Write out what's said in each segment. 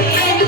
Thank you.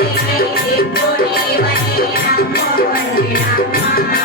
I'm